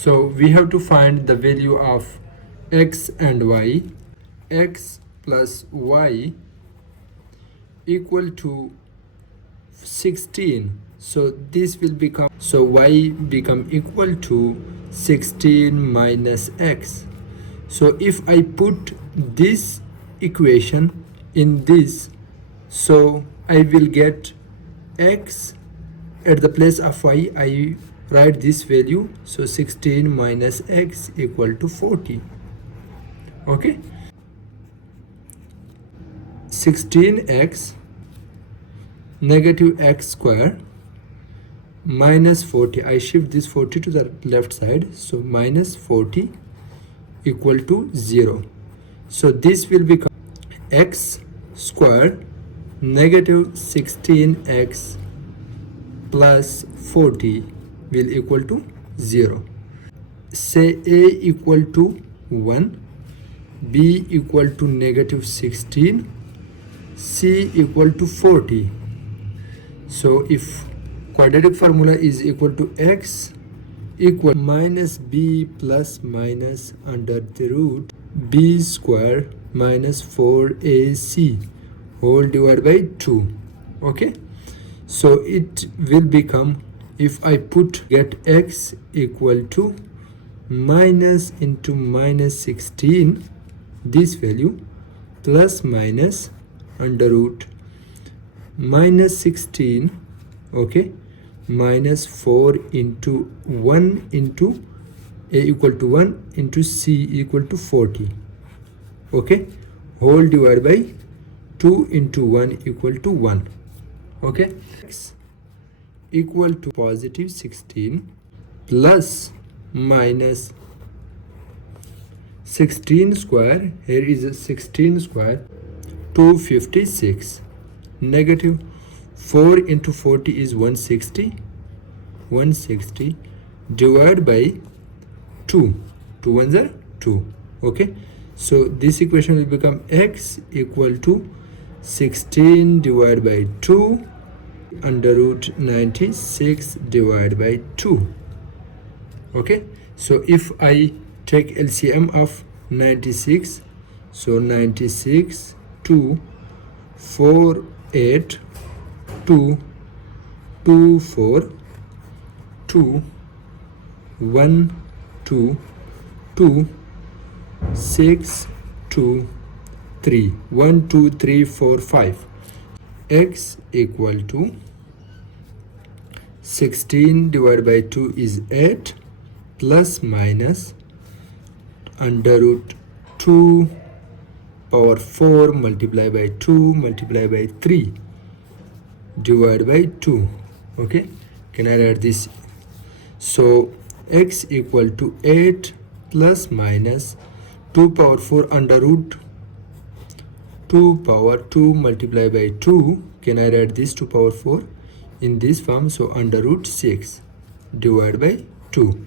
So we have to find the value of x and y. X plus y equal to 16. So this will become, so y become equal to 16 minus x. So if I put this equation in this, so I will get x at the place of y. I write this value, so 16 minus x equal to 40. Okay, 16x negative x square minus 40. I shift this 40 to the left side, so minus 40 equal to 0. So this will become x square negative 16x plus 40 will equal to 0. Say a equal to 1, b equal to negative 16, c equal to 40. So if quadratic formula is equal to x equal minus b plus minus under the root b square minus 4ac whole divided by 2. Okay, so it will become, if I put get x equal to minus into minus 16, this value plus minus under root minus 16, okay, minus 4 into 1 into a equal to 1 into c equal to 40, okay, whole divided by 2 into 1 equal to 1. Okay, x equal to positive 16 plus minus 16 square, here is a 16 square, 256, negative 4 into 40 is 160, 160 divided by 2, 2 ones are 2. Okay, so this equation will become x equal to 16 divided by 2 under root 96 divided by 2. Okay, so if I take LCM of 96, so 96 2 4 8 2 2 4 2 1 2 2 6 2 3 1 2 3 4 5. X equal to 16 divided by 2 is 8 plus minus under root 2 power 4 multiply by 2 multiply by 3 divided by 2. Okay, can I write this? So x equal to 8 plus minus 2 power 4 under root 2 power 2 multiply by 2. Can I write this 2 power 4 in this form? So under root 6 divided by 2.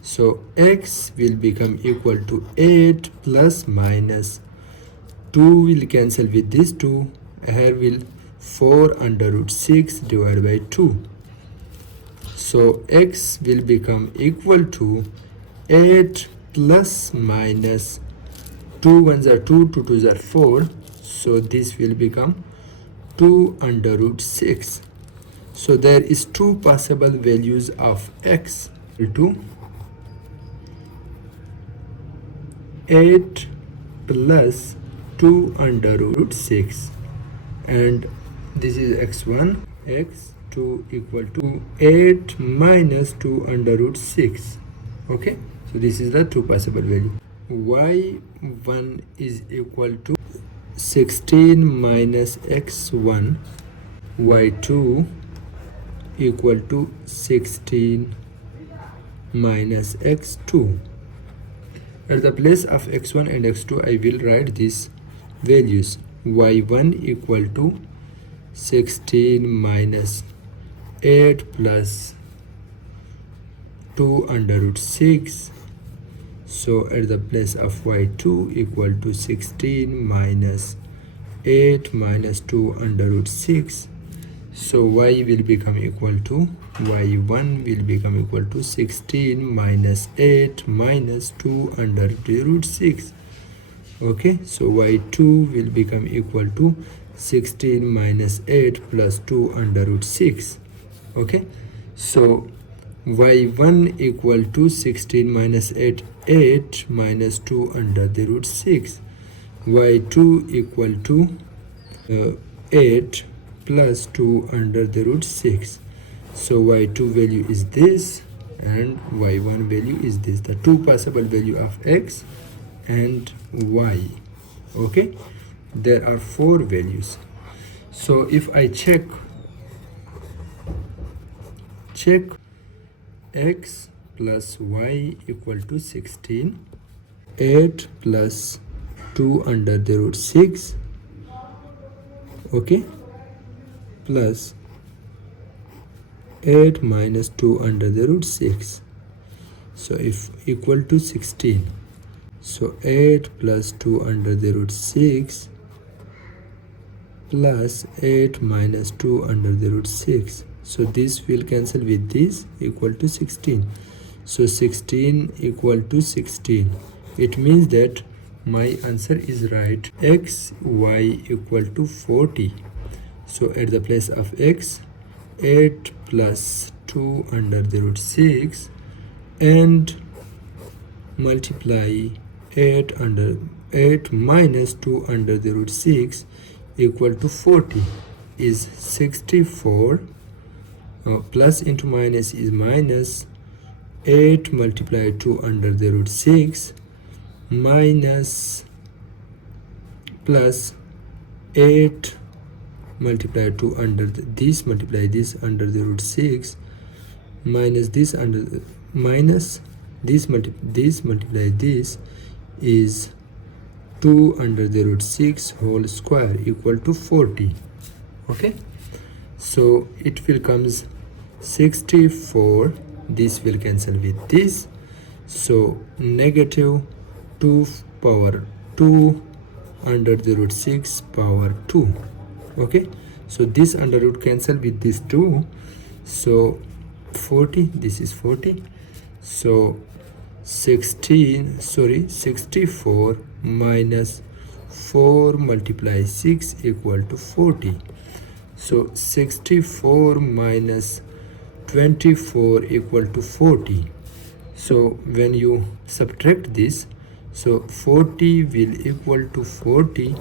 So x will become equal to 8 plus minus 2 will cancel with this 2. Here will 4 under root 6 divided by 2. So x will become equal to 8 plus minus 2 ones are 2, 2 twos are 4. So this will become 2 under root 6. So there is two possible values of x equal to 8 plus 2 under root 6, and this is x1, x2 equal to 8 minus 2 under root 6. Okay, so this is the two possible value. Y1 is equal to 16 minus x1, y2 equal to 16 minus x2. At the place of x1 and x2 I will write these values. Y1 equal to 16 minus 8 plus 2 under root 6. So at the place of y2 equal to 16 minus 8 minus 2 under root 6. So y will become equal to, y1 will become equal to 16 minus 8 minus 2 under the root 6. Okay, so y2 will become equal to 16 minus 8 plus 2 under root 6. Okay, so y1 equal to 16 minus 8, 8 minus 2 under the root 6. y2 equal to 8 plus 2 under the root 6. So y2 value is this and y1 value is this, the two possible value of x and y. Okay, there are four values. So if I check x plus y equal to 16, 8 plus 2 under the root 6, okay, plus 8 minus 2 under the root 6. So if equal to 16, so 8 plus 2 under the root 6 plus 8 minus 2 under the root 6. So this will cancel with this, equal to 16. So 16 equal to 16. It means that my answer is right. X, y equal to 40. So at the place of x, 8 plus 2 under the root 6 and multiply 8 minus 2 under the root 6 equal to 40 is 64. Plus into minus is minus, 8 multiplied 2 under the root 6 minus plus 8 multiply 2 under this, multiply this under the root 6 minus this under the, minus this multiply this is 2 under the root 6 whole square equal to 40. Okay, so it will comes 64. This will cancel with this, so negative 2 power 2 under the root 6 power 2. Okay, so this under root cancel with this 2, so 40, this is 40. So 64 minus 4 multiply 6 equal to 40. So 64 minus 24 equal to 40. So when you subtract this, so 40 will equal to 40